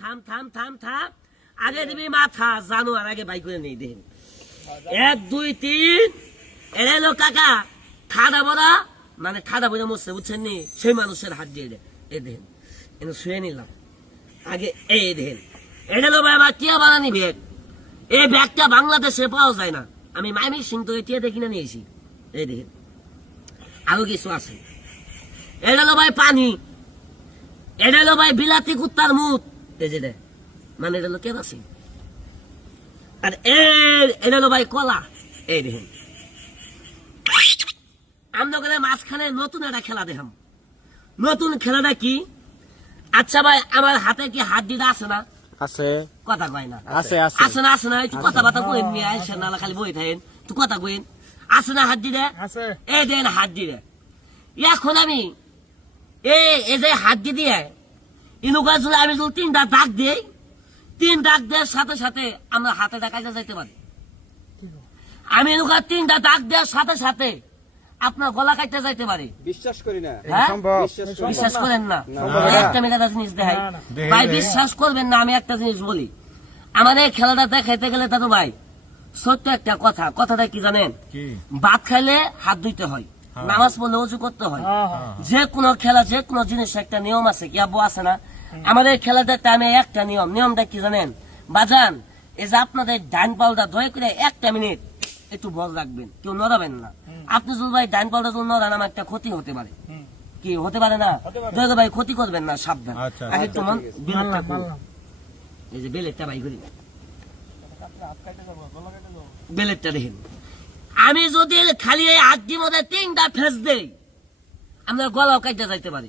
থাম থাম থাম থাম, আগে দিবি মাথা, জানো আর আগে বাই করে নেই দেখেন। 1 2 3 এরা হলো কাকা খাদা বড়া, মানে খাদা বড়া মরছে বুঝছেন নি, সেই মানুষের হাত দিয়ে দেয়। এই দেখেন এনে শুয়ে নিলাম আগে, এই দেখেন এটা হলো ভাই আমার টিয়া বানানি ব্যাগ। এই ব্যাগটা বাংলাদেশে পাওয়া যায় না, আমি মাইমি সিং তো টিয়া দেখি না নিয়েছি। এই দেখেন আরো কিছু আছে। এটা হলো ভাই পানি, এটা হলো ভাই বিলাতি কুত্তার মুখ, এই যে মানে এটা হলো কেরাসিন। আর এটা হলো ভাই কলা। এই দেখেন আমরা করে মাঝখানে নতুন একটা খেলা দেখাম। নতুন খেলাটা কি? আচ্ছা ভাই আমার হাতে কি হাত দিতে আছে না? আছে। কথা কয় না? আছে আছে আছে না? আছে না? একটু কথা বার্তা কইন নিয়ে আসেন না, খালি বই থাকেন, তুই কথা কইন। আছে না হাত দিতে? এই দেন হাত দিতে। এখন আমি এই যে হাত দিয়ে ইনুকা জুলে আমি যদি 3টা দাগ দিই, 3 দাগ দেওয়ার সাথে সাথে আমরা হাতে কাজে যাইতে পারি। আমি এনুকা 3টা দাগ দেওয়ার সাথে সাথে আপনার গলা কাটতে যাইতে পারে। বিশ্বাস করি না। হ্যাঁ? বিশ্বাস করেন না? একটা মেয়েটা জিনিস দেখাই ভাই, বিশ্বাস করবেন না। আমি একটা জিনিস বলি, আমার এই খেলাটা দেখাইতে গেলে দাদু ভাই সত্য একটা কথা। কথাটা কি জানেন? ভাত খাইলে হাত ধুইতে হয়, নামাজ পড়লে উজু করতে হয়। যে কোনো খেলা, যে কোনো জিনিস একটা নিয়ম আছে, কি আব্বু আছে না? আমাদের খেলাটাতে আমি একটা নিয়মটা কি জানেন বাজান? এই যে আপনাদের ডান পাউডার দয়া করে 1 মিনিট একটু বল রাখবেন, কেউ নড়াবেন না। আপনি যদি ভাই ডান পাউডার যদি নড়ান, আমার একটা ক্ষতি হতে পারে। কি হতে পারে না? দয়া করে ভাই ক্ষতি করবেন না, সাবধান। একটু মন বিরক্ত করুন। এই যে বেলেটটা ভাই করি, বেলেটটা দেখেন। আমি যদি খালি এই হাড্ডির মধ্যে 3টা ফেস দেই, আমরা গলাও কাটতে যাইতে পারি।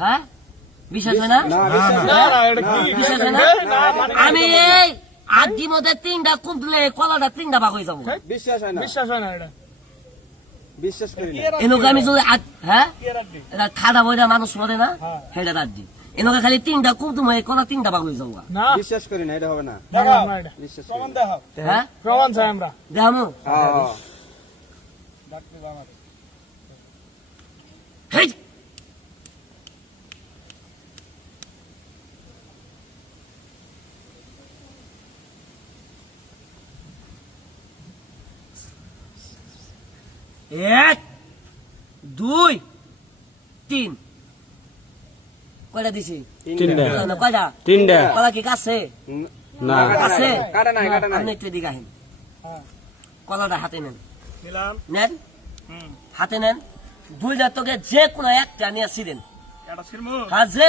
হ্যাঁ বিশ্বাস হয় না? বিশ্বাস হয় না? আমি এই হাড্ডির মধ্যে 3টা কুমলে কলাটা 3টা ভাগ হয়ে যাবো। বিশ্বাস হয় না। বিশ্বাস হয় না এটা। বিশ্বাস করি না। এনুকে আমি যদি হ্যাঁ এটা খাদা বইটা মানুষ মরে না, সেটা রাজ্যি এনুকে খালি 3টা কুমতুম হয়ে কলা 3টা ভাগ হয়ে যাবো। বিশ্বাস করি না, এটা হবে না। বিশ্বাস করি না। হ্যাঁ প্রমাণ চাই আমরা। দেখামু। হেই এক 2 3 কয়টা দিছি? 3টা। কয়টা? 3টা। কলা কি কাছে না আছে? কাটা নাই, কাটা নাই। আপনি একটু এদিকে আসেন, কলাটা হাতে নেন। নেন হাতে নেন, 2টা তোকে যে কোনো একটা নিয়ে ছিলেন। হ্যাঁ যে